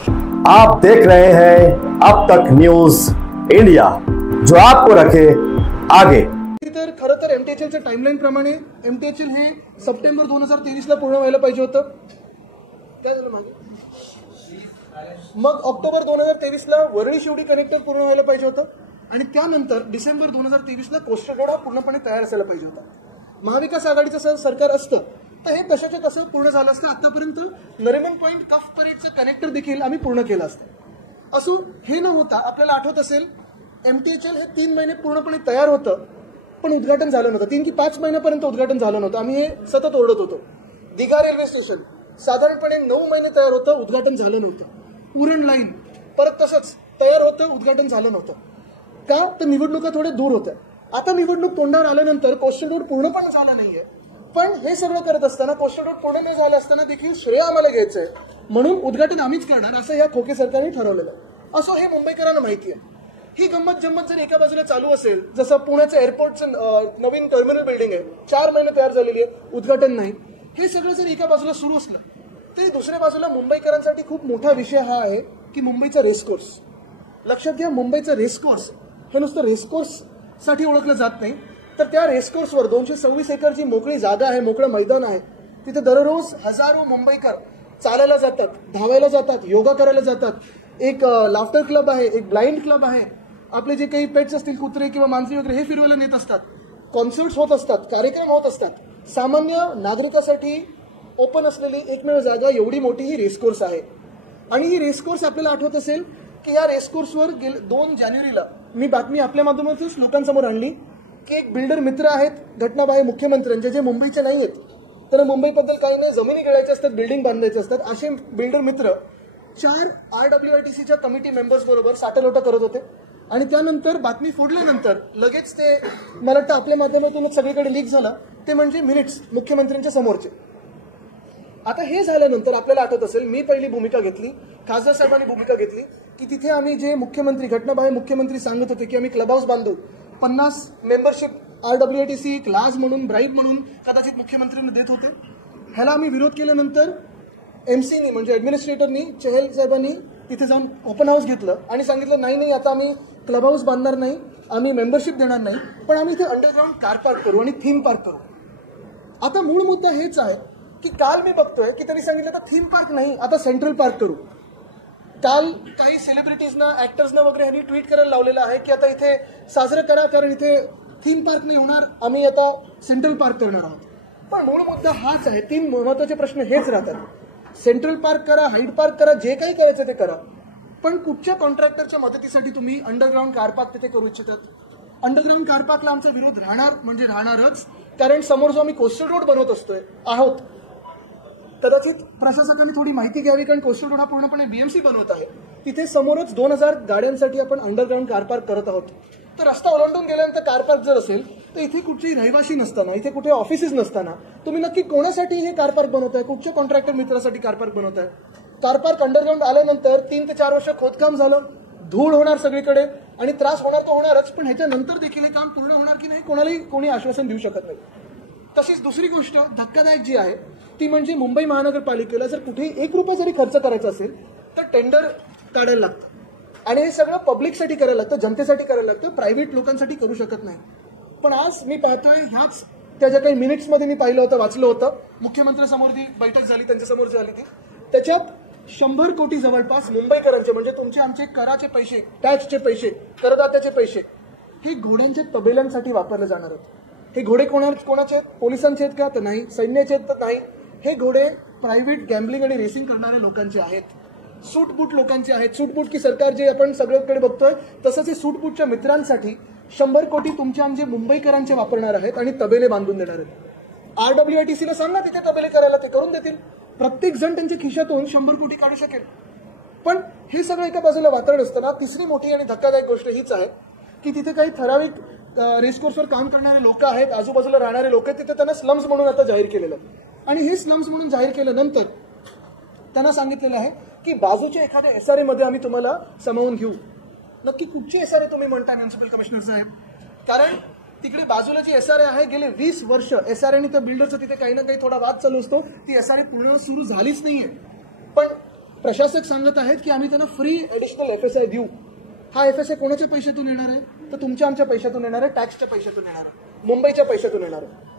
आप देख रहे हैं अब तक न्यूज इंडिया, जो आपको रखे आगे। तर खरं तर एमटीएचएलच्या टाइमलाईन प्रमाणे एमटीएचएल हे सप्टेंबर 2023 ला पूर्ण व्हायला पाहिजे होतं. काय झालं मागे? मग ऑक्टोबर 2023 ला वरळी शिवडी कनेक्टर पूर्ण व्हायला पाहिजे होतं आणि त्यानंतर डिसेंबर 2023 ला कोस्टल रोड हा पूर्णपणे तयार असायला पाहिजे होता. महाविकास आघाडीचं सरकार असतं तर हे कशाचे कसं पूर्ण झालं असतं. आतापर्यंत नरिमन पॉइंट कफ परेडचं कनेक्टर देखील आम्ही पूर्ण केलं असतं. असो हे न होता आपल्याला आठवत असेल एमटीएचएल हे 3 महिने पूर्णपणे तयार होतं पण उद्घाटन झालं नव्हतं. 3 की 5 महिन्यापर्यंत उद्घाटन झालं नव्हतं. आम्ही हे सतत ओरडत होतो. दिघा रेल्वे स्टेशन साधारणपणे 9 महिने तयार होतं, उद्घाटन झालं नव्हतं. उरण लाईन परत तसंच तयार होतं, उद्घाटन झालं नव्हतं. का तर निवडणुका थोडे दूर होत्या. आता निवडणूक तोंडावर आल्यानंतर कोस्टल रोड पूर्ण पण झाला नाहीये. पण हे सगळं करत असताना कोस्टल रोड पूर्ण न झालं असताना देखील श्रेय आम्हाला घ्यायचंय म्हणून उद्घाटन आम्हीच करणार असं या खोके सरकारने ठरवलेलं आहे. असो हे मुंबईकरांना माहिती आहे. ही गंमत जम्मत जर एका बाजूला चालू असेल, जसं पुण्याचं एअरपोर्टचं नवीन टर्मिनल बिल्डिंग आहे, 4 महिने तयार झालेली आहे, उद्घाटन नाही, हे सगळं जर एका बाजूला सुरू असलं तरी दुसऱ्या बाजूला मुंबईकरांसाठी खूप मोठा विषय हा आहे की मुंबईचा रेसकोर्स. लक्षात घ्या, मुंबईचं रेसकोर्स हे नुसतं रेसकोर्स साठी ओळखलं जात नाही, तर त्या रेसकोर्सवर 226 एकरची मोकळी जागा आहे, मोकळं मैदान आहे. तिथे दररोज हजारो मुंबईकर चालायला जातात, धावायला जातात, योगा करायला जातात. एक लाफ्टर क्लब आहे, एक ब्लाइंड क्लब आहे. आपले जे काही पेट्स असतील, कुत्रे किंवा मांजरी वगैरे, हे फिरवायला नेत असतात. कॉन्सर्ट्स होत असतात, कार्यक्रम होत असतात. सामान्य नागरिकासाठी ओपन असलेली एकमेव जागा एवढी मोठी ही रेसकोर्स आहे. आणि ही रेसकोर्स आपल्याला आठवत असेल की या रेसकोर्सवर 2 जानेवारीला मी बातमी आपल्या माध्यमातूनच लोकांसमोर आणली की एक बिल्डर मित्र आहेत घटनाबाह्य मुख्यमंत्र्यांचे, जे मुंबईचे नाही आहेत, तर मुंबईबद्दल काही नाही, जमिनी गिळायच्या असतात, बिल्डिंग बांधायचे असतात, असे बिल्डर मित्र 4 RWITCच्या कमिटी मेंबर्स बरोबर साटेलोटा करत होते. आणि त्यानंतर बातमी फोडल्यानंतर लगेच ते मला वाटतं आपल्या माध्यमातूनच सगळीकडे लीक झालं, ते म्हणजे मिनिट्स मुख्यमंत्र्यांच्या समोरचे. आता हे झाल्यानंतर आपल्याला आठवत असेल मी पहिली भूमिका घेतली, खासदार साहेबांनी भूमिका घेतली की तिथे आम्ही जे मुख्यमंत्री घटनाबाह्य मुख्यमंत्री सांगत होते की आम्ही क्लब हाऊस बांधू, 50 मेंबरशिप RWITC एक लाज म्हणून, ब्राईब म्हणून कदाचित मुख्यमंत्र्यांना देत होते. ह्याला आम्ही विरोध केल्यानंतर एमसीनी म्हणजे ॲडमिनिस्ट्रेटरनी, चहल साहेबांनी तिथे जाऊन ओपन हाऊस घेतलं आणि सांगितलं नाही आता आम्ही क्लब हाऊस बांधणार नाही, आम्ही मेंबरशिप देणार नाही, पण आम्ही इथे अंडरग्राऊंड कार पार्क करू आणि थीम पार्क करू. आता मूळ मुद्दा हेच आहे की काल मी बघतोय की त्यांनी सांगितलं आता थीम पार्क नाही, आता सेंट्रल पार्क करू. काल काही सेलिब्रिटीजना, ऍक्टर्सना वगैरे ह्यांनी ट्विट करायला लावलेलं आहे की आता इथे साजरं करा कारण इथे थीम पार्क नाही होणार, आम्ही आता सेंट्रल पार्क करणार आहोत. पण मूळ मुद्दा हाच आहे. 3 महत्वाचे प्रश्न हेच राहतात. सेंट्रल पार्क करा, हाईड पार्क करा, जे काही करायचं ते करा, पण कुठच्या कॉन्ट्रॅक्टरच्या मदतीसाठी तुम्ही अंडरग्राऊंड कार पार्क तिथे करू इच्छितात? अंडरग्राऊंड कार पार्कला आमचा विरोध राहणार म्हणजे राहणारच, कारण समोर जो आम्ही कोस्टल रोड बनवत आहोत, कदाचित प्रशासकांनी थोडी माहिती घ्यावी, कारण कोस्टल रोड हा पूर्णपणे BMC बनवत आहे. तिथे समोरच 2000 गाड्यांसाठी आपण अंडरग्राऊंड कार पार्क करत आहोत. तर रस्ता ओलांडून गेल्यानंतर कार पार्क जर असेल तर इथे कुठचेही रहिवासी नसताना, इथे कुठे ऑफिसेस नसताना तुम्ही नक्की कोणासाठी हे कार पार्क बनवताय? कुठच्या कॉन्ट्रॅक्टर मित्रासाठी कार पार्क बनवताय? कार पार्क अंडरग्राऊंड आल्यानंतर 3 ते 4 वर्ष खोदकाम झालं, धूळ होणार सगळीकडे आणि त्रास होणार तो होणारच, पण ह्याच्यानंतर देखील हे काम पूर्ण होणार की नाही कोणी आश्वासन देऊ शकत नाही. तशीच दुसरी गोष्ट धक्कादायक जी आहे ती म्हणजे मुंबई महानगरपालिकेला जर कुठेही 1 रुपया जरी खर्च करायचा असेल तर टेंडर काढायला लागतं आणि हे सगळं पब्लिकसाठी करायला लागतं, जनतेसाठी करायला लागतं, प्रायव्हेट लोकांसाठी करू शकत नाही. पण आज मी पाहतोय ह्याच त्या ज्या काही मिनिट्समध्ये मी पाहिलं होतं, वाचलं होतं, मुख्यमंत्र्यांसमोर ती बैठक झाली, त्यांच्यासमोर झाली ती, त्याच्यात 100 कोटी जवळपास मुंबईकरांचे म्हणजे तुमचे आमचे कराचे पैसे, टॅक्सचे पैसे, करदात्याचे पैसे हे घोड्यांच्या तबेल्यांसाठी वापरले जाणार आहेत. हे घोडे कोणाचे आहेत? पोलिसांचे आहेत का? तर नाही. सैन्याचे आहेत तर नाही. हे घोडे प्रायव्हेट गॅम्बलिंग आणि रेसिंग करणाऱ्या लोकांचे आहेत, सूटबूट लोकांचे आहेत. सूटबूट की सरकार जे आपण सगळ्याकडे बघतोय तसंच हे सूटबूटच्या मित्रांसाठी 100 कोटी तुमचे आमचे मुंबईकरांचे वापरणार आहेत आणि तबेले बांधून देणार आहेत. RWITCला सांग ना तिथे तबेले करायला, ते करून देतील. प्रत्येक जण त्यांच्या खिशातून 100 कोटी काढू शकेल. पण हे सगळं एका बाजूला वातावरण असताना तिसरी मोठी आणि धक्कादायक गोष्ट हीच आहे की तिथे काही ठराविक रेसकोर्सवर काम करणारे लोक आहेत, आजूबाजूला राहणारे लोक आहेत, तिथे त्यांना स्लम्स म्हणून आता जाहीर केलेलं. आणि हे स्लम्स म्हणून जाहीर केल्यानंतर त्यांना सांगितलेलं आहे की बाजूच्या एखाद्या SRA मध्ये आम्ही तुम्हाला सामावून घेऊ. नक्की कुठची SRA तुम्ही म्हणता म्युनिसिपल कमिशनर साहेब? कारण तिकडे बाजूला जी SRA आहे गेले 20 वर्ष SRA आणि त्या बिल्डरचं तिथे काही ना काही थोडा वाद चालू असतो. ती SRA पूर्ण सुरू झालीच नाहीये. पण प्रशासक सांगत आहेत की आम्ही त्यांना फ्री ॲडिशनल FSI देऊ. हा FSI कोणाच्या पैशातून येणार आहे? तर तुमच्या आमच्या पैशातून येणार आहे, टॅक्सच्या पैशातून येणार आहे, मुंबईच्या पैशातून येणार आहे.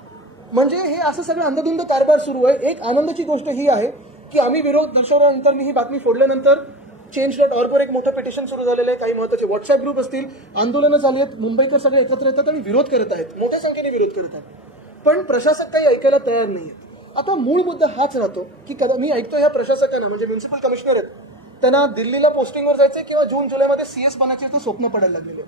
म्हणजे हे असं सगळं अंधधुंद कारभार सुरू आहे. एक आनंदाची गोष्ट ही आहे की आम्ही विरोध दर्शवल्यानंतर, मी ही बातमी फोडल्यानंतर Change.org वर एक मोठं पिटिशन सुरू झालेलं आहे. काही महत्त्वाचे व्हॉट्सअप ग्रुप असतील, आंदोलनं झाली आहेत, मुंबईकर सगळे एकत्र येतात आणि विरोध करत आहेत, मोठ्या संख्येने विरोध करत आहेत. पण प्रशासक काही ऐकायला तयार नाही आहेत. आता मूळ मुद्दा हाच राहतो की मी ऐकतो ह्या प्रशासकांना, म्हणजे म्युन्सिपल कमिशनर आहेत, त्यांना दिल्लीला पोस्टिंगवर जायचं किंवा जून जुलैमध्ये CS बनायचे स्वप्न पडायला लागलेले.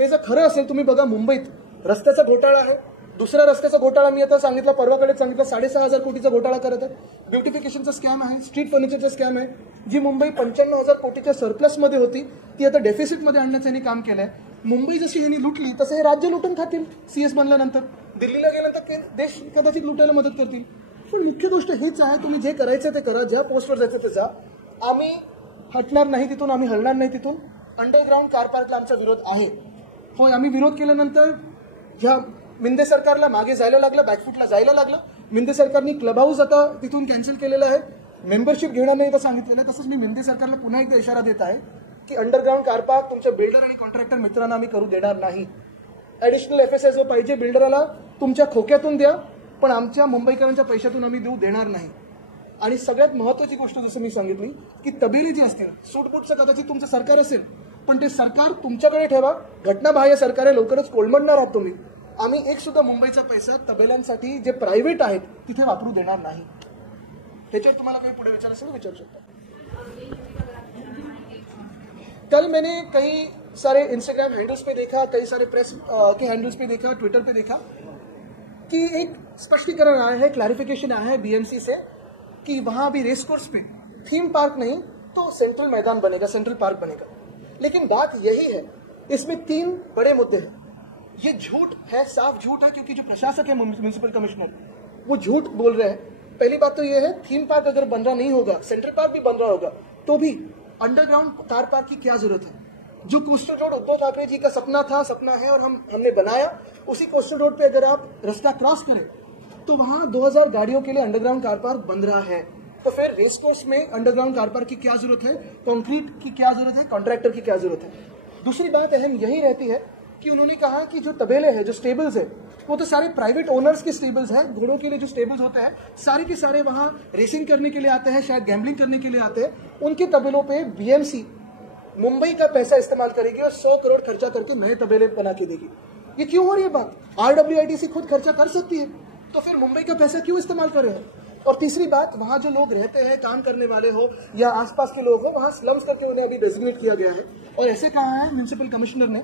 हे जर खरं असेल, तुम्ही बघा मुंबईत रस्त्याचा घोटाळा आहे, दुसरा रस्त्याचा घोटाळा मी आता सांगितला, परवाकडे सांगितलं 6,500 कोटीचा घोटाळा करत आहे, ब्युटिफिकेशनचा स्कॅम आहे, स्ट्रीट फर्निचरचा स्कॅम आहे. जी मुंबई 95,000 कोटीच्या सरप्लसमध्ये होती ती आता डेफिसिटमध्ये आणण्याचं यांनी काम केलंय. मुंबई जशी यांनी लुटली तसं हे राज्य लुटून खातील CS बनल्यानंतर. दिल्लीला गेल्यानंतर देश कदाचित लुटायला मदत करतील. पण मुख्य गोष्ट हीच आहे, तुम्ही जे करायचं ते करा, ज्या पोस्टवर जायचं ते जा. आम्ही हटणार नाही तिथून, आम्ही हलणार नाही तिथून. अंडरग्राऊंड कार पार्कला आमचा विरोध आहे. होय, आम्ही विरोध केल्यानंतर ह्या मिंदे सरकारला मागे जायला लागलं, बॅकफुटला जायला लागलं. मिंदे सरकारने क्लब हाऊस आता तिथून कॅन्सल केलेलं आहे, मेंबरशिप घेणार नाही असं सांगितलेलं आहे. तसंच मी मिंदे सरकारला पुन्हा एकदा इशारा देत आहे की अंडरग्राऊंड कार पार्क तुमच्या बिल्डर आणि कॉन्ट्रॅक्टर मित्रांना आम्ही करू देणार नाही. ॲडिशनल FSI जो पाहिजे बिल्डरला तुमच्या खोक्यातून द्या, पण आमच्या मुंबईकरांच्या पैशातून आम्ही देऊ देणार नाही. आणि सगळ्यात महत्त्वाची गोष्ट जसं मी सांगितली की तबेले जे असतील, सूटबूटचं कदाचित तुमचं सरकार असेल, पण ते सरकार तुमच्याकडे ठेवा. घटनाबाह्य सरकार आहे, लवकरच कोलमडणार आहात तुम्ही. आम्ही एक सुद्धा मुंबईचा पैसा तबेल्यांसाठी जे प्रायव्हेट आहेत तिथे वापरू देणार नाही. त्याच्यावर तुम्हाला काही पुढे विचार असेल विचारू शकता. कल मैंने कई सारे इंस्टाग्राम हैंडल्स पे देखा, कई सारे प्रेस के हैंडल्स पे देखा, ट्विटर पे देखा कि एक स्पष्टीकरण आया है, क्लैरिफिकेशन आया है BMC से कि वहाँ अभी रेस कोर्स पे थीम पार्क नहीं तो सेंट्रल मैदान बनेगा, सेंट्रल पार्क बनेगा. लेकिन बात यही है, इसमें 3 बड़े मुद्दे हैं. ये झूठ है, साफ झूठ है, क्योंकि जो प्रशासक है म्युनिसिपल कमिश्नर वो झूठ बोल रहे हैं. पहली बात तो ये है, थीम पार्क अगर बन रहा नहीं होगा, सेंट्रल पार्क भी बन रहा होगा, तो भी अंडरग्राउंड कार पार्क की क्या जरूरत है? जो कोस्टल रोड उद्धव ठाकरे जी का सपना है और हमने बनाया, उसी कोस्टल रोड पे अगर आप रास्ता क्रॉस करें तो वहां 2000 गाड़ियों के लिए अंडरग्राउंड कार पार्क बन रहा है. तो फिर रेस कोर्स में अंडरग्राउंड कार पार्क की क्या जरूरत है, कंक्रीट की क्या जरूरत है, कॉन्ट्रैक्टर की क्या जरूरत है? दूसरी बात अहम यही रहती है कि उन्होंने कहा कि जो तबेले हैं, जो स्टेबल्स है, वो तो सारे प्राइवेट ओनर्स के स्टेबल्स हैं. घोड़ों के लिए जो स्टेबल्स होते हैं सारे के सारे वहां रेसिंग करने के लिए आते हैं, शायद गैम्बलिंग करने के लिए आते हैं. उनके तबेलों पे BMC मुंबई का पैसा इस्तेमाल करेगी और 100 करोड़ खर्चा करके नए तबेले बना के देगी. ये क्यों हो रही है बात? RWITC खुद खर्चा कर सकती है, तो फिर मुंबई का पैसा क्यों इस्तेमाल कर रहे हैं? और तीसरी बात, वहां जो लोग रहते हैं, काम करने वाले हो या आसपास के लोग हो, वहां स्लम्स करके उन्हें अभी डेजिग्नेट किया गया है. और ऐसे कहा है म्युनिसिपल कमिश्नर ने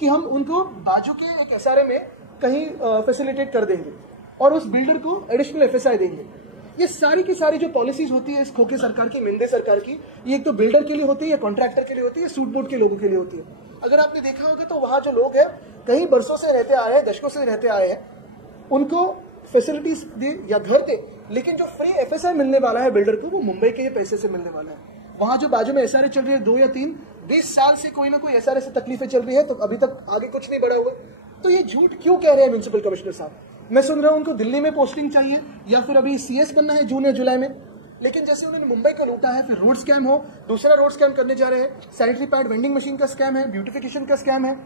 कि हम उनको बाजू के एक SRA में कहीं फैसिलिटेट कर देंगे और उस बिल्डर को एडिशनल FSI देंगे. ये सारी की सारी जो पॉलिसीज होती है इस खोखे सरकार की, मिंदे सरकार की, ये एक तो बिल्डर के लिए होती है या कॉन्ट्रैक्टर के लिए होती है, सूट बूट के लोगों के लिए होती है. अगर आपने देखा होगा तो वहां जो लोग हैं कई बरसों से रहते आए हैं, दशकों से रहते आए हैं, उनको फैसिलिटीज दे या घर दे, लेकिन जो फ्री FSI मिलने वाला है बिल्डर को वो मुंबई के पैसे से मिलने वाला है. वहां जो बाजू में SRA चल रही है 2 या 3 20 साल से कोई ना कोई SRA से तकलीफें चल रही है, तो अभी तक आगे कुछ नहीं बढ़ा हुआ. तो ये झूठ क्यों कह रहे हैं म्युनिसिपल कमिश्नर साहब? मैं सुन रहा हूं उनको दिल्ली में पोस्टिंग चाहिए या फिर अभी CS बनना है जून या जुलाई में. लेकिन जैसे उन्होंने मुंबई को लूटा है, फिर रोड स्कैम हो, दूसरा रोड स्कैम करने जा रहे हैं, सैनिटरी पैड वेंडिंग मशीन का स्कैम है, ब्यूटिफिकेशन का स्कैम है,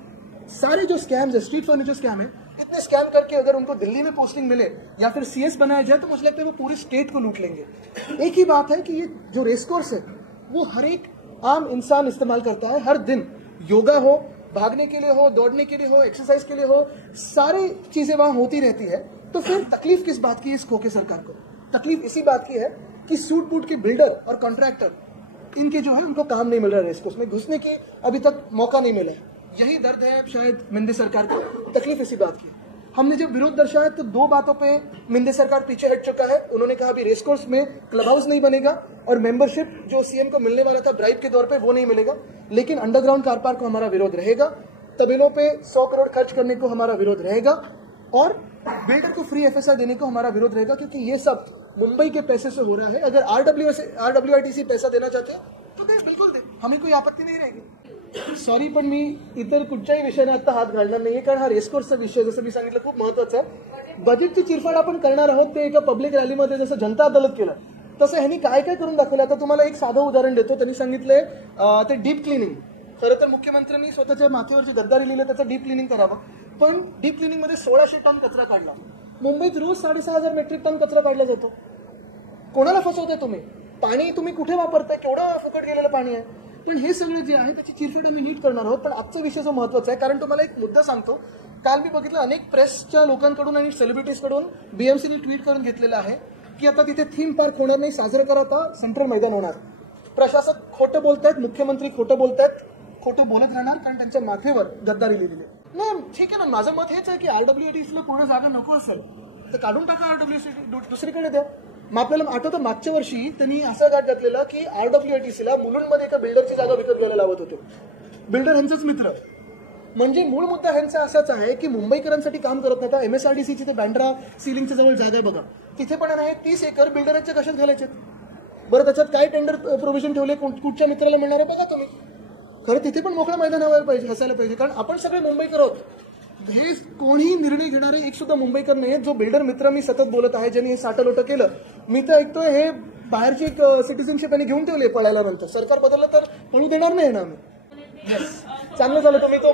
सारे जो स्कैम्स है, स्ट्रीट फर्नीचर स्कैम है, इतने स्कैम करके अगर उनको दिल्ली में पोस्टिंग मिले या फिर CS बनाया जाए तो मुझे लगता है वो पूरी स्टेट को लूट लेंगे. एक ही बात है कि ये जो रेस कोर्स है वो हर एक आम इंसान इस्तेमाल करता है हर दिन. योगा हो, भागने के लिए हो, दौड़ने के लिए हो, एक्सरसाइज के लिए हो, सारी चीजें वहां होती रहती है. तो फिर तकलीफ किस बात की है इस खोखे सरकार को? तकलीफ इसी बात की है कि सूट बूट के बिल्डर और कॉन्ट्रैक्टर इनके जो है उनको काम नहीं मिल रहा है, रेस कोर्स में घुसने की अभी तक मौका नहीं मिला है. यही दर्द है शायद मिंदे सरकार को, तकलीफ इसी बात की. हमने जब विरोध दर्शाया तो 2 बातों पे मिंदे सरकार पीछे हट चुका है. उन्होंने कहा अभी रेस कोर्स में क्लब हाउस नहीं बनेगा और मेंबरशिप जो CM को मिलने वाला था ब्राइब के तौर पे वो नहीं मिलेगा, लेकिन अंडरग्राउंड कार पार्क को हमारा विरोध रहेगा, तबेलों पे 100 करोड़ खर्च करने को हमारा विरोध रहेगा और बिल्डर को फ्री FSI देने को हमारा विरोध रहेगा, क्योंकि ये सब मुंबई के पैसे से हो रहा है. अगर RWITC पैसा देना चाहते हैं तो दे, बिल्कुल दे, हमें कोई आपत्ती नहीं रहेगी. सॉरी पण मी इतर कुठच्याही विषयाने आता हात घालणार नाहीये, कारण हा रेसकोर्सचा विषय जसं मी सांगितलं खूप महत्वाचा आहे. बजेटची चिरफाड आपण करणार आहोत ते एका पब्लिक रॅलीमध्ये जसं जनता अदालत केलं तसं ह्यांनी काय काय करून दाखवलं. आता तुम्हाला एक साधं उदाहरण देतो. त्यांनी सांगितलंय ते डीप क्लिनिंग. खरं तर मुख्यमंत्र्यांनी स्वतःच्या माथेवरची गद्दारी लिहिलं त्याचं डीप क्लिनिंग करावं, पण डीप क्लिनिंगमध्ये 1600 टन कचरा काढला. मुंबईत रोज 6,500 मेट्रिक टन कचरा काढला जातो. कोणाला फसवताय तुम्ही? पाणी तुम्ही कुठे वापरताय? केवढं फुकट गेलेलं पाणी आहे. पण हे सगळं जे आहे त्याची चिरफिड आम्ही नीट करणार आहोत. पण आजचा विषय जो महत्वाचा आहे, कारण तुम्हाला एक मुद्दा सांगतो. काल मी बघितलं अनेक प्रेसच्या लोकांकडून आणि सेलिब्रिटीजकडून बीएमसीने ट्विट करून घेतलेलं आहे की आता तिथे थीम पार्क होणार नाही, साजरं करा, आता सेंट्रल मैदान होणार. प्रशासक खोटं बोलतायत, मुख्यमंत्री खोटं बोलतायत, खोटं बोलत राहणार, कारण त्यांच्या माथेवर गद्दारी लिहिलेली आहे. नाही ठीक आहे ना, माझं मत हेच आहे की आरडब्ल्यूआयटीसीला पूर्ण जागा नको असेल तर काढून टाका, आरडब्ल्यूआयटी दुसरीकडे द्या. मग आपल्याला आठवतं मागच्या वर्षी त्यांनी असा घाट घातलेला की आरडब्ल्यूआयटीसीला मुलुंडमध्ये एका बिल्डरची जागा विकत घ्यायला लावत होते. बिल्डर ह्यांचाच मित्र. म्हणजे मूळ मुद्दा ह्यांचा असाच आहे की मुंबईकरांसाठी काम करत नाही. आता एमएसआरडीसीची ते बँड्रा सिलिंगच्या जवळ जागा बघा, तिथे पण आहे 30 एकर बिल्डरांच्या कशात घालायचे. बरं त्याच्यात काय टेंडर प्रोव्हिजन ठेवले, कुठच्या मित्राला मिळणार आहे बघा तुम्ही. खरं तिथे पण मोकळं मैदान हवायला पाहिजे, असायला पाहिजे, कारण आपण सगळे मुंबईकर आहोत. हे कोणीही निर्णय घेणारे एक सुद्धा मुंबईकर नाही. जो बिल्डर मित्र मी सतत बोलत आहे, ज्यांनी हे साठलोटं केलं, मी तर ऐकतोय हे बाहेरची एक सिटिझनशिप यांनी घेऊन ठेवली पळाल्यानंतर. सरकार बदललं तर पळू देणार नाही ना आम्ही. येस, चांगलं झालं तुम्ही तो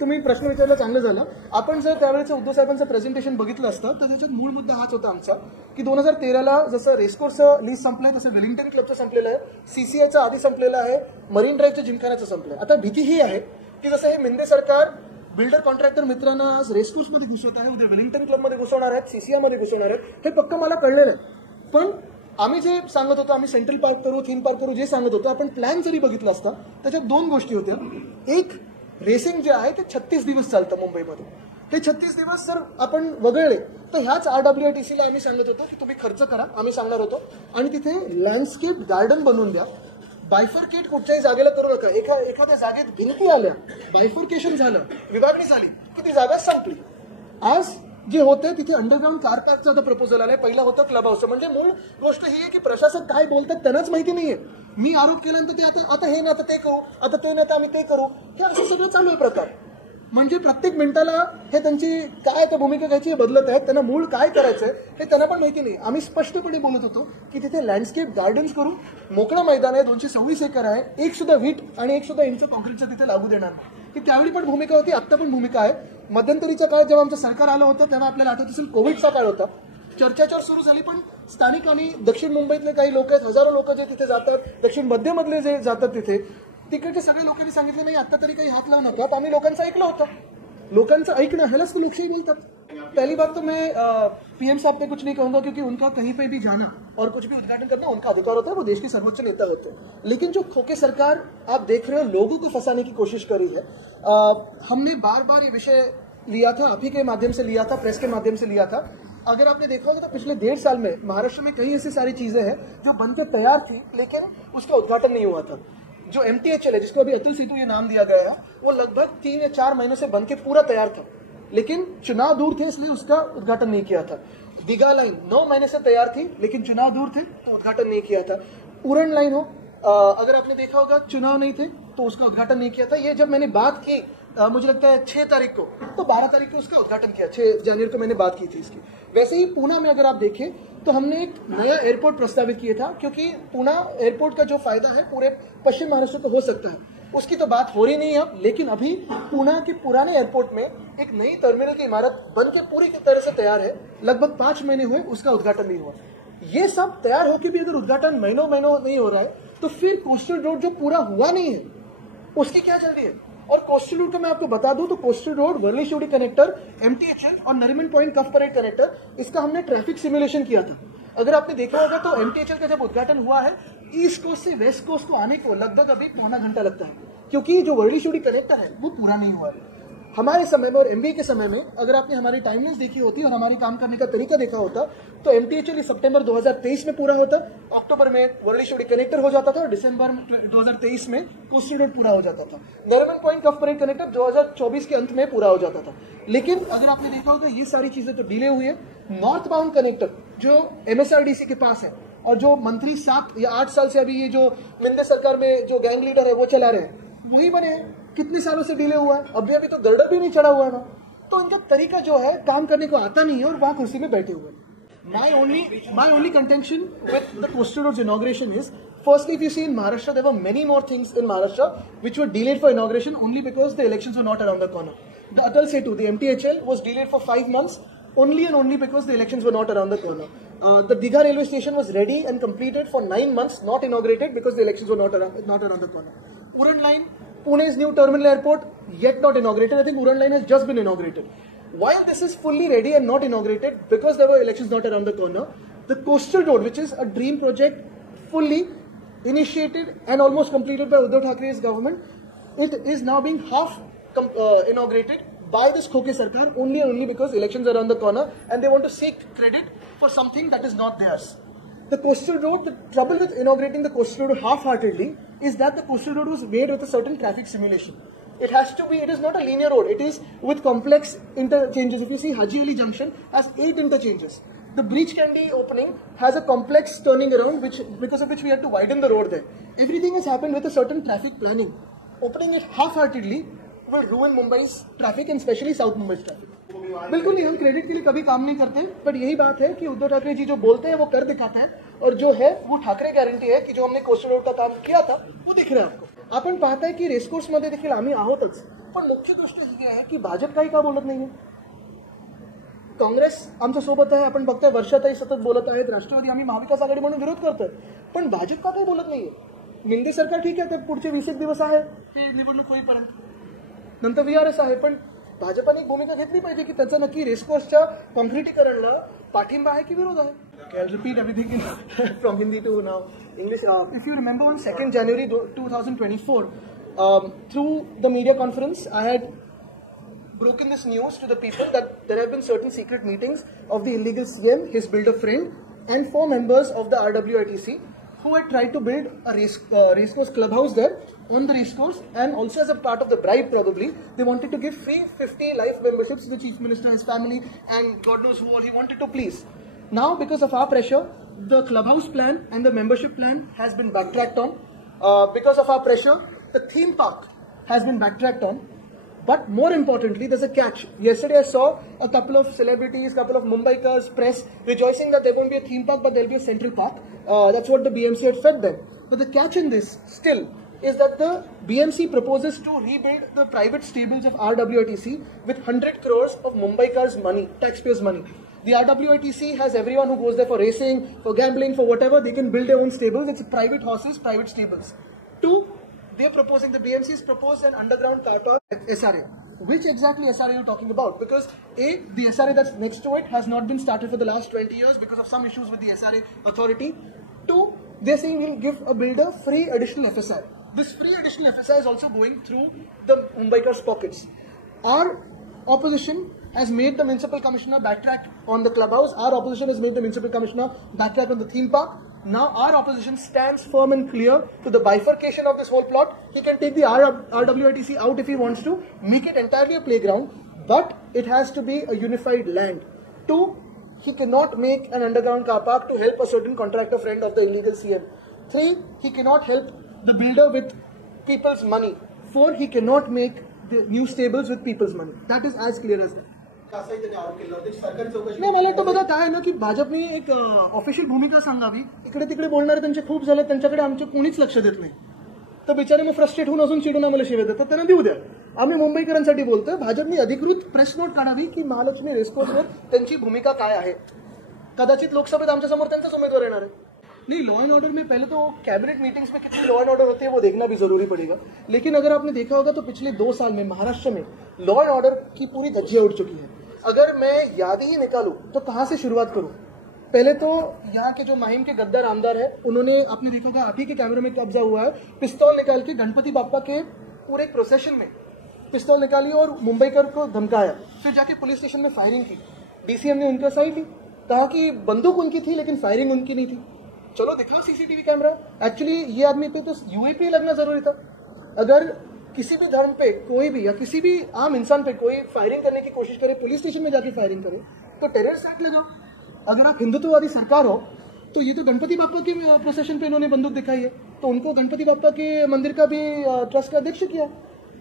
तुम्ही प्रश्न विचारला, चांगलं झालं. आपण जर त्यावेळेचं उद्धव साहेबांचं प्रेझेंटेशन बघितलं असतं तर त्याच्यात मूळ मुद्दा हाच होता आमचा की 2013ला जसं रेसकोर्सचं लीज संपलंय तसं वेलिंग्टन क्लबचं संपलेलं आहे, सीसीआयचं आधी संपलेलं आहे, मरीन ड्राईव्हचं जिमखान्याचं संपलंय. आता भीती ही आहे की जसं हे मिंदे सरकार बिल्डर कॉन्ट्रॅक्टर मित्रांना आज रेसकोर्समध्ये घुसवत आहे, उद्या वेलिंग्टन क्लबमध्ये घुसवणार आहेत, सीसीआयमध्ये घुसवणार आहेत. हे पक्क मला कळलेलं आहे. पण आम्ही जे सांगत होतो, आम्ही सेंट्रल पार्क करू, थीम पार्क करू, जे सांगत होतो, आपण प्लॅन जरी बघितला असता त्याच्यात 2 गोष्टी होत्या. एक, रेसिंग जे आहे ते 36 दिवस चालतं मुंबईमध्ये. ते 36 दिवस जर आपण वगळले तर ह्याच आरडब्ल्यूआयटीसीला आम्ही सांगत होतो की तुम्ही खर्च करा, आम्ही सांगणार होतो, आणि तिथे लँडस्केप गार्डन बनवून द्या. बायफर्केट कुठच्याही जागेला करू नका. एखाद्या जागेत भिंती आल्या, बायफर्केशन झालं, विभागणी झाली की ती जागा संपली. आज जे होते तिथे अंडरग्राऊंड कार पार्कचा आता प्रपोजल आलाय. पहिला होता क्लब हाऊस. म्हणजे मूळ गोष्ट ही आहे की प्रशासक काय बोलतात त्यांनाच माहिती नाहीये. मी आरोप केल्यानंतर ते आता हे ना तर ते करू, आता ते ना तर आम्ही ते करू, हे असं सगळं चालू आहे प्रकार. म्हणजे प्रत्येक मिनिटाला हे त्यांची काय त्या भूमिका घ्यायची बदलत आहेत. त्यांना मूळ काय करायचंय हे त्यांना पण माहिती नाही. आम्ही स्पष्टपणे बोलत होतो की तिथे लँडस्केप गार्डन्स करू, मोकळं मैदान आहे, 226 एकर आहे, एक सुद्धा वीट आणि एक सुद्धा इंच कॉन्क्रीटचं तिथे लागू देणार नाही. ही त्यावेळी पण भूमिका होती, आत्ता पण भूमिका आहे. मध्यंतरीच्या काळात जेव्हा आमचं सरकार आलं होतं तेव्हा आपल्याला आठवत असेल कोविडचा काळ होता, चर्चा सुरू झाली, पण स्थानिक आणि दक्षिण मुंबईतले काही लोक आहेत, हजारो लोक जे तिथे जातात, दक्षिण मध्यमधले जे जातात तिथे, तिकडचे सगळे लोकांनी सांगितले नाही आता तरी काही हात लावू नका. आम्ही लोकांचं ऐकलं होतं. लोकांचं ऐकणं ह्यालाच लोकशाही बोलतात. पहली बात तो मैं पीएम साहब पे कुछ नहीं कहूंगा क्योंकि उनका कहीं पे भी जाना और कुछ भी उद्घाटन करना उनका अधिकार होता है, वो देश के सर्वोच्च नेता होते हैं. लेकिन जो खोके सरकार आप देख रहे हो लोगों को फंसाने की कोशिश करी है. हमने बार बार ये विषय लिया था, आप ही के माध्यम से लिया था, प्रेस के माध्यम से लिया था. अगर आपने देखा होगा तो पिछले 1.5 साल में महाराष्ट्र में कई ऐसी सारी चीजें हैं जो बनकर तैयार थी लेकिन उसका उद्घाटन नहीं हुआ था. जो MTHL है, जिसको अभी अतुल सेतु ये नाम दिया गया है, वो लगभग 3 या 4 महीनों से बनके पूरा तैयार था, लेकिन चुनाव दूर थे इसलिए उसका उद्घाटन नहीं किया था. दीघा लाइन 9 महीने से तैयार थी लेकिन चुनाव दूर थे तो उद्घाटन नहीं किया था. उड़न लाइन हो, अगर आपने देखा होगा चुनाव नहीं थे तो उसका उद्घाटन नहीं किया था. ये जब मैंने बात की मुझे लगता है 6 तारीख को, तो 12 तारीख को उसका उद्घाटन किया. 6 जनवरी को मैंने बात की थी इसकी. वैसे ही पूना में अगर आप देखें तो हमने एक नया एयरपोर्ट प्रस्तावित किया था, क्योंकि पूना एयरपोर्ट का जो फायदा है पूरे पश्चिम महाराष्ट्र को हो सकता है, उसकी तो बात हो रही नहीं है. लेकिन अभी पूना के पुराने एयरपोर्ट में एक नई टर्मिनल की इमारत बन के पूरी तरह से तैयार है. लगभग 5 महीने हुए, उसका उद्घाटन नहीं हुआ. ये सब तैयार होकर भी अगर उद्घाटन महीनों नहीं हो रहा है तो फिर कोस्टल रोड जो पूरा हुआ नहीं है उसकी क्या जल्दी है. और कोस्टल रोड का मैं आपको बता दूं तो coastal road Worli Sewri connector, MTHL और Nariman Point Cuff Parade connector, इसका हमने ट्रैफिक सिमुलेशन किया था. अगर आपने देखा होगा तो MTHL का जब उद्घाटन हुआ है, ईस्ट कोस्ट से वेस्ट कोस्ट को आने को लगभग अभी 1.25 घंटा लगता है, क्योंकि जो वर्ली शिवड़ी कनेक्टर है वो पूरा नहीं हुआ है. हमारे समय में और MBA के समय में अगर आपने हमारी टाइमलाइन देखी होती और हमारी काम करने का तरीका देखा होता तो MTHL सितंबर 2023 में पूरा होता, अक्टूबर में वर्ली शिवड़ी कनेक्टर हो जाता था और दिसंबर 2023 में कोस्टल रोड पूरा हो जाता था. Nariman Point Cuff Parade connector 2024 के अंत में पूरा हो जाता था. लेकिन अगर आपने देखा होगा ये सारी चीजें तो डिले हुई है. नॉर्थ बाउंड कनेक्टर जो MSRDC के पास है और जो मंत्री 7 या 8 साल से अभी ये जो मिंदे सरकार में जो गैंग लीडर है वो चला रहे हैं, वही बने हैं. कितने सालों से डिले हुआ है, अभी तो गर्डर भी नहीं चढ़ा हुआ है ना. तो इनका तरीका जो है काम करने को आता नहीं है और वहां कुर्सी में बैठे हुए हैं. My only contention with the Coastal Roads inauguration is, firstly, if you see in Maharashtra, there were many more things in Maharashtra which were delayed for inauguration only because the elections were not around the corner. The Atal Setu, the MTHL, was delayed for 5 months only and only because the elections were not around the corner. The Digha railway station was ready and completed for 9 months, not inaugurated because the elections were not around the corner. Uran line, Pune's new terminal airport, yet not inaugurated. I think Uran line has just been inaugurated. While this is fully ready and not inaugurated because there were elections not around the corner, the Coastal Road, which is a dream project, fully initiated and almost completed by Uddhav Thackeray's government, it is now being half inaugurated by this Khoke Sarkar only and only because elections are around the corner and they want to seek credit for something that is not theirs. The Coastal Road, the trouble with inaugurating the Coastal Road half-heartedly is that the Coastal Road was made with a certain traffic simulation. It has to be, it is not a linear road, it is with complex interchanges. If you see, Haji Ali Junction has 8 interchanges. The Breach Candy opening has a complex turning around, because of which we had to widen the road there. Everything has happened with a certain traffic planning. Opening it half-heartedly will ruin Mumbai's traffic and especially South Mumbai's traffic. बिल्कुल नहीं, हम credit के लिए कभी काम नहीं करते, पर यही बात है कि उद्धव ठाकरे जी जो बोलते हैं वो कर दिखाते हैं, और जो है वो ठाकरे गॅरंटी आहे की जो हमने कोस्टल रोड का काम किया था वो दिख रहा है आपको. आपण पाहताय की रेसकोर्स मध्ये देखील आम्ही आहोतच, पण मुख्य गोष्ट ही आहे की भाजप काही का बोलत नाहीये. काँग्रेस आमच्या सोबत आहे, आपण बघताय वर्षाताई सतत बोलत आहेत, राष्ट्रवादी आम्ही महाविकास आघाडी म्हणून विरोध करतोय, पण भाजप का काही बोलत नाहीये. मिंदे सरकार ठीक आहे, ते पुढचे 20 दिवस आहे हे निवडणूक होईपर्यंत, नंतर VRS आहे, पण भाजपाने एक भूमिका घेतली पाहिजे की त्याचा नक्की रेसकोर्सच्या कॉन्क्रिटीकरणला पाठिंबा आहे की विरोध आहे. I'll repeat everything from Hindi to now English. If you remember on 2nd January 2024, through the media conference, I had broken this news to the people that there have been certain secret meetings of the illegal CM, his builder friend, and 4 members of the RWITC who had tried to build a racecourse clubhouse there on the racecourse, and also as a part of the bribe probably, they wanted to give free 50 life memberships to the Chief Minister, his family, and God knows who all he wanted to please. Now, because of our pressure, the clubhouse plan and the membership plan has been backtracked on. Because of our pressure, the theme park has been backtracked on. But more importantly, there's a catch. Yesterday I saw a couple of celebrities, couple of Mumbaikars, press, rejoicing that there won't be a theme park, but there'll be a central park. That's what the BMC had fed them. But the catch in this, still, is that the BMC proposes to rebuild the private stables of RWITC with 100 crores of Mumbaikars' money, taxpayers' money. The RWITC has everyone who goes there for racing, for gambling, for whatever, they can build their own stables. It's private horses, private stables. 2, they're proposing, the BMC has proposed an underground car park at SRA. Which exactly SRA are you talking about? Because A, the SRA that's next to it has not been started for the last 20 years because of some issues with the SRA authority. 2, they're saying we'll give a builder free additional FSI. This free additional FSI is also going through the Mumbaikars' pockets. Our opposition has made the municipal commissioner backtrack on the clubhouse. Our opposition has made the municipal commissioner backtrack on the theme park. Now our opposition stands firm and clear to the bifurcation of this whole plot. He can take the RWITC out if he wants to, make it entirely a playground, but it has to be a unified land. 2, he cannot make an underground car park to help a certain contractor friend of the illegal CM. 3, he cannot help the builder with people's money. 4, he cannot make the new stables with people's money. That is as clear as that. नाही, मला वाटतं बघा काय आहे ना की भाजपने एक ऑफिशियल भूमिका सांगावी. इकडे तिकडे बोलणारे त्यांचे खूप झाले, त्यांच्याकडे आमचे कोणीच लक्ष देत नाही, तर बिचारे मग फ्रस्ट्रेट होऊन अजून चिडून आम्हाला शिवे देतात. त्यांना देऊ द्या, आम्ही मुंबईकरांसाठी बोलतोय. भाजपने अधिकृत प्रेस नोट काढावी की महालक्ष्मी रेसकोर्सवर त्यांची भूमिका काय आहे. कदाचित लोकसभेत आमच्या समोर त्यांचाच उमेदवार येणार आहे. नहीं, लॉ एंड ऑर्डर में पहले तो कैबिनेट मीटिंग्स में कितनी लॉ एंड ऑर्डर होती है वो देखना भी जरूरी पड़ेगा. लेकिन अगर आपने देखा होगा तो पिछले 2 साल में महाराष्ट्र में लॉ एंड ऑर्डर की पूरी धज्जियां उड़ चुकी है. अगर मैं याद ही निकालूं तो कहां से शुरुआत करूं. पहले तो यहाँ के जो माहिम के गद्दार आमदार है, उन्होंने, आपने देखा होगा आप ही के कैमरे में कब्जा हुआ है, पिस्तौल निकाल के गणपति बाप्पा के पूरे प्रोसेशन में पिस्तौल निकाली और मुंबईकर को धमकाया. फिर जाके पुलिस स्टेशन में फायरिंग की. DCM ने उनका साइड ली, कहा कि बंदूक उनकी थी लेकिन फायरिंग उनकी नहीं थी. चलो दिखाओ CCTV कैमरा. एक्चुअली ये आदमी पे तो UAP लगना जरूरी था. अगर किसी भी धर्म पे कोई भी या किसी भी आम इंसान पे कोई फायरिंग करने की कोशिश करे, पुलिस स्टेशन में जाके फायरिंग करे, तो टेररिस्ट एक्ट लगाओ. अगर आप हिंदुत्ववादी सरकार हो तो ये तो गणपति बाप्पा के प्रोसेशन पे इन्होंने बंदूक दिखाई है, तो उनको गणपति बाप्पा के मंदिर का भी ट्रस्ट का अध्यक्ष किया.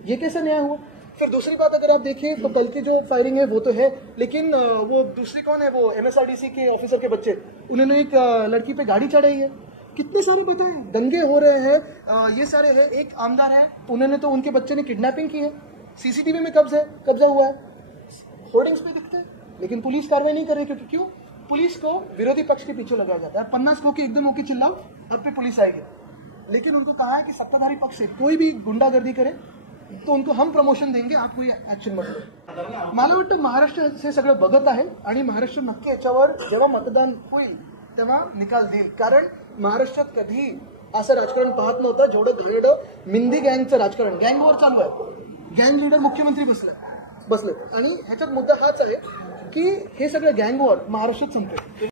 ये कैसा न्याय हुआ. फिर दूसरी बात अगर आप देखें तो कल की जो फायरिंग है वो तो है, लेकिन वो दूसरी कौन है, वो MSRDC के ऑफिसर के बच्चे, उन्होंने एक लड़की पे गाड़ी चढ़ाई है। कितने सारे बताएं, दंगे हो रहे हैं, ये सारे हैं। एक आमदार है, उन्होंने तो उनके बच्चे ने किडनैपिंग की है, CCTV में कब्जा हुआ है, होर्डिंग्स पे दिखते हैं, लेकिन पुलिस कार्रवाई नहीं कर रही। क्योंकि क्यों? पुलिस को विरोधी पक्ष के पीछे लगाया जाता है। 50 को एकदम होके चिल्लाओ, अब पे पुलिस आएगी। लेकिन उनको कहा है की सत्ताधारी पक्ष से कोई भी गुंडागर्दी करे तो उनको हम प्रमोशन देंगे, आप कोई ऍक्शन मत लो। मला वाटतं महाराष्ट्र हे सगळं बघत आहे आणि महाराष्ट्र नक्की याच्यावर जेव्हा मतदान होईल तेव्हा निकाल देईल। कारण महाराष्ट्रात कधी असं राजकारण पाहत नव्हतं जेवढं घाणेरडं मिंदी गँगचं राजकारण, गँग वॉर चालू आहे। गँग लीडर मुख्यमंत्री बसले आणि ह्याच्यात मुद्दा हाच आहे की हे सगळं गँग वॉर महाराष्ट्रात संपेल।